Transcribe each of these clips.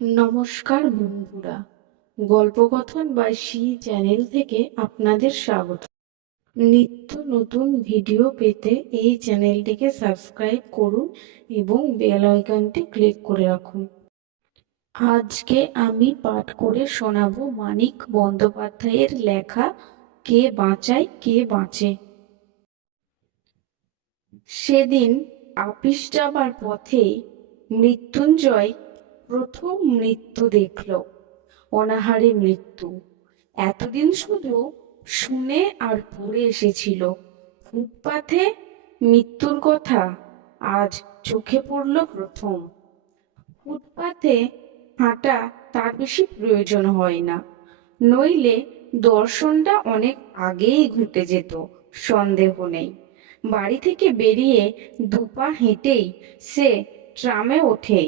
নমস্কার বন্ধুরা, গল্পকথন by she channel থেকে আপনাদের স্বাগত। নিত্য নতুন ভিডিও পেতে এই চ্যানেলটিকে সাবস্ক্রাইব করুন এবং বেল আইকনটি ক্লিক করে রাখুন। আজকে আমি পাঠ করে শোনাবো মানিক বন্দ্যোপাধ্যায়ের লেখা কে বাঁচায় কে বাঁচে। সেদিন আপিস যাবার পথে মৃত্যুঞ্জয় প্রথম মৃত্যু দেখল। অনাহারে মৃত্যু। এতদিন শুধু শুনে আর পড়ে এসেছিল। ফুটপাথে মৃত্যুর কথা আজ চোখে পড়ল প্রথম। ফুটপাথে হাঁটা তার বেশি প্রয়োজন হয় না, নইলে দর্শনটা অনেক আগেই ঘটে যেত, সন্দেহ নেই। বাড়ি থেকে বেরিয়ে দুপা হেঁটেই সে ট্রামে ওঠে,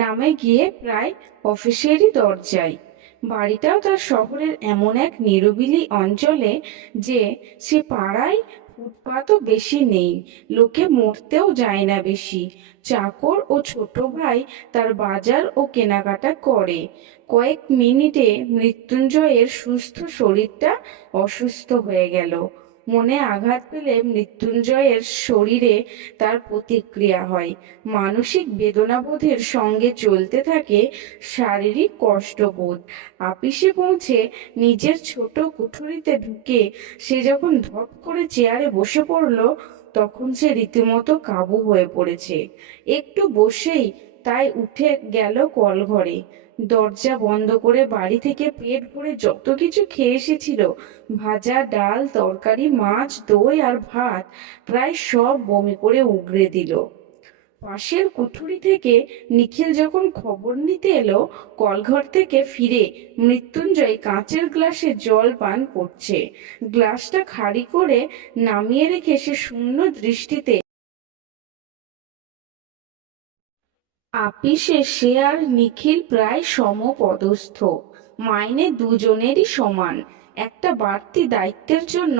নামে গিয়ে প্রায় অফিসেরই দরজায়। বাড়িটাও তার শহরের এমন এক নিরিবিলি অঞ্চলে যে সে পাড়ায় ফুটপাতও বেশি নেই, লোকে মরতেও যায় না বেশি। চাকর ও ছোট ভাই তার বাজার ও কেনাকাটা করে। কয়েক মিনিটে মৃত্যুঞ্জয়ের সুস্থ শরীরটা অসুস্থ হয়ে গেল। মনে আঘাত পেলে মৃত্যুঞ্জয়ের শরীরে তার প্রতিক্রিয়া হয়। মানসিক বেদনাবোধের সঙ্গে চলতে থাকে শারীরিক কষ্টবোধ। আপিসে পৌঁছে নিজের ছোট কুঠুরিতে ঢুকে সে যখন ধপ করে চেয়ারে বসে পড়ল, তখন সে রীতিমতো কাবু হয়ে পড়েছে। একটু বসেই তাই উঠে গেল কলঘরে। দরজা বন্ধ করে বাড়ি থেকে পেট ভরে যত কিছু খেয়ে এসেছিল, ভাজা, ডাল, তরকারি, মাছ, দই আর ভাত, প্রায় সব বমি করে উগরে দিল। পাশের কুঠুরি থেকে নিখিল যখন খবর নিতে এলো, কলঘর থেকে ফিরে মৃত্যুঞ্জয় কাঁচের গ্লাসে জল পান করছে। গ্লাসটা খালি করে নামিয়ে রেখে সে শূন্য দৃষ্টিতে আপিসে সে আর নিখিল প্রায় সমপদস্থ, মাইনে দুজনেরই সমান। একটা বাড়তি দায়িত্বের জন্য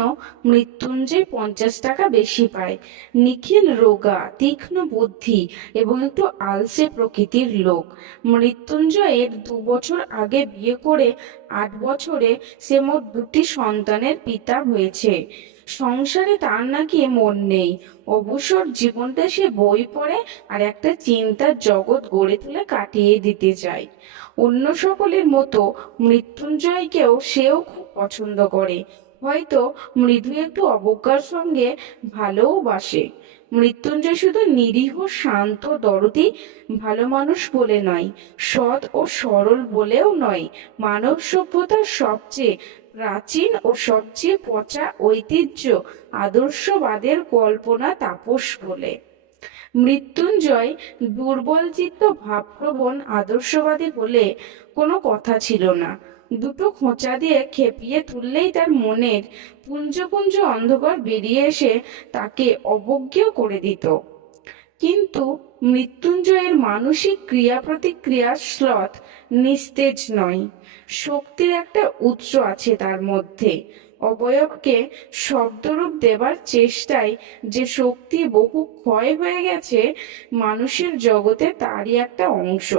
মৃত্যুঞ্জয় 50 টাকা বেশি পায়। নিখিল রোগা, তীক্ষ্ণ বুদ্ধি এবং একটু আলসে প্রকৃতির লোক। মৃত্যুঞ্জয়ের 2 বছর আগে বিয়ে করে 8 বছরে সে মোট 2টি সন্তানের পিতা হয়েছে। সংসারে তার নাকি মন নেই। অবসর জীবনটা সে বই পড়ে আর একটা চিন্তার জগৎ গড়ে তুলে কাটিয়ে দিতে চায়। অন্য সকলের মতো মৃত্যুঞ্জয়কেও সেও খুব পছন্দ করে, হয়তো মৃদু একটু অবজ্ঞার সঙ্গে ভালোওবাসে। মৃত্যুঞ্জয় শুধু নিরীহ, শান্ত, দরদি ভালো মানুষ বলে নয়, সৎ ও সরল বলেও নয়, মানব সভ্যতার সবচেয়ে প্রাচীন ও সবচেয়ে পচা ঐতিহ্য আদর্শবাদের কল্পনা তাপস বলে। মৃত্যুঞ্জয় দুর্বলচিত্ত, ভাবপ্রবণ, আদর্শবাদী বলে কোনো কথা ছিল না। দুটো খোঁচা দিয়ে খেপিয়ে তুললেই তার মনের পুঞ্জ পুঞ্জ অন্ধকার বেরিয়ে এসে তাকে অবজ্ঞ করে দিত। কিন্তু মৃত্যুঞ্জয়ের মানসিক ক্রিয়া প্রতিক্রিয়া শ্লথ, নিস্তেজ নয়। শক্তির একটা উৎস আছে তার মধ্যে। অবয়বকে শব্দরূপ দেবার চেষ্টায় যে শক্তি বহু ক্ষয় হয়ে গেছে মানুষের জগতে, তারই একটা অংশ।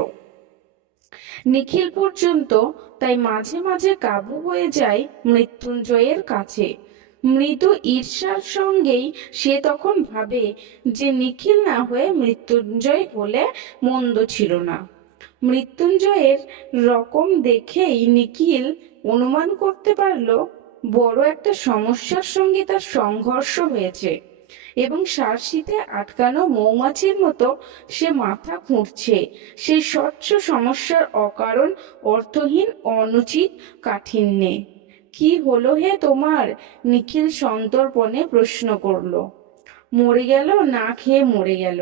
নিখিল পর্যন্ত তাই মাঝে মাঝে কাবু হয়ে যায় মৃত্যুঞ্জয়ের কাছে। মৃদু ঈর্ষার সঙ্গেই সে তখন ভাবে যে নিখিল না হয়ে মৃত্যুঞ্জয় হলে মন্দ ছিল না। মৃত্যুঞ্জয়ের রকম দেখেই নিখিল অনুমান করতে পারল বড় একটা সমস্যার সঙ্গে তার সংঘর্ষ হয়েছে এবং শার্শিতে আটকানো মৌমাছির মতো সে মাথা খুঁড়ছে সেই স্বচ্ছ সমস্যার অকারণ, অর্থহীন, অনুচিত কাঠিন্যে। কি হলো হে তোমার? নিখিল সন্তর্পণে প্রশ্ন করল। মরে গেল, না খেয়ে মরে গেল।